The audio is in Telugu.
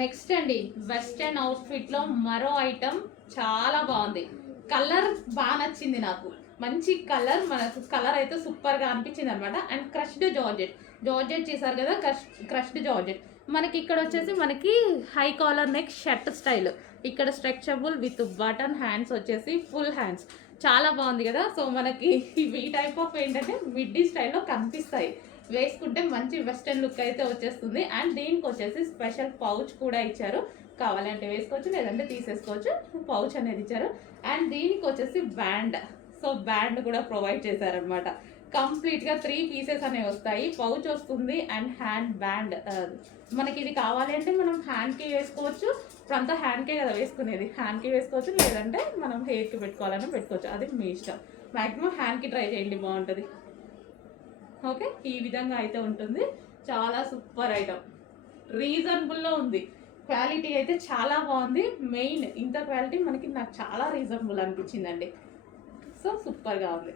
నెక్స్ట్ అండి వెస్టర్న్ అవుట్ఫిట్లో మరో ఐటమ్ చాలా బాగుంది. కలర్ బాగా నచ్చింది నాకు. మంచి కలర్, మనకు కలర్ అయితే సూపర్గా అనిపించింది అనమాట. అండ్ క్రష్డ్ జార్జెట్, జార్జెట్ చేశారు కదా, క్రష్డ్ జార్జెట్. మనకి ఇక్కడ వచ్చేసి మనకి high collar neck shirt style, ఇక్కడ స్ట్రెచబుల్ విత్ బటన్, హ్యాండ్స్ వచ్చేసి ఫుల్ హ్యాండ్స్. చాలా బాగుంది కదా. సో మనకి ఈ టైప్ ఆఫ్ ఏంటంటే మిడ్డీ స్టైల్లో కనిపిస్తాయి, వేసుకుంటే మంచి వెస్టర్న్ లుక్ అయితే వచ్చేస్తుంది. అండ్ దీనికి వచ్చేసి స్పెషల్ పౌచ్ కూడా ఇచ్చారు, కావాలంటే వేసుకోవచ్చు లేదంటే తీసేసుకోవచ్చు, పౌచ్ అనేది ఇచ్చారు. అండ్ దీనికి వచ్చేసి బ్యాండ్, సో బ్యాండ్ కూడా ప్రొవైడ్ చేశారనమాట. కంప్లీట్గా 3 పీసెస్ అనేవి వస్తాయి, పౌచ్ వస్తుంది అండ్ హ్యాండ్ బ్యాండ్. మనకి ఇది కావాలి అంటే మనం హ్యాండ్కి వేసుకోవచ్చు, ఇప్పుడంతా హ్యాండ్కే కదా వేసుకునేది, హ్యాండ్కి వేసుకోవచ్చు లేదంటే మనం హెయిర్కి పెట్టుకోవాలని పెట్టుకోవచ్చు, అది మీ ఇష్టం. మ్యాక్సిమం హ్యాండ్కి ట్రై చేయండి, బాగుంటుంది. ఓకే, ఈ విధంగా అయితే ఉంటుంది. చాలా సూపర్ ఐటమ్, రీజనబుల్లో ఉంది, క్వాలిటీ అయితే చాలా బాగుంది. మెయిన్ ఇంత క్వాలిటీ మనకి నాకు చాలా రీజనబుల్ అనిపించిందండి. సో సూపర్గా ఉంది.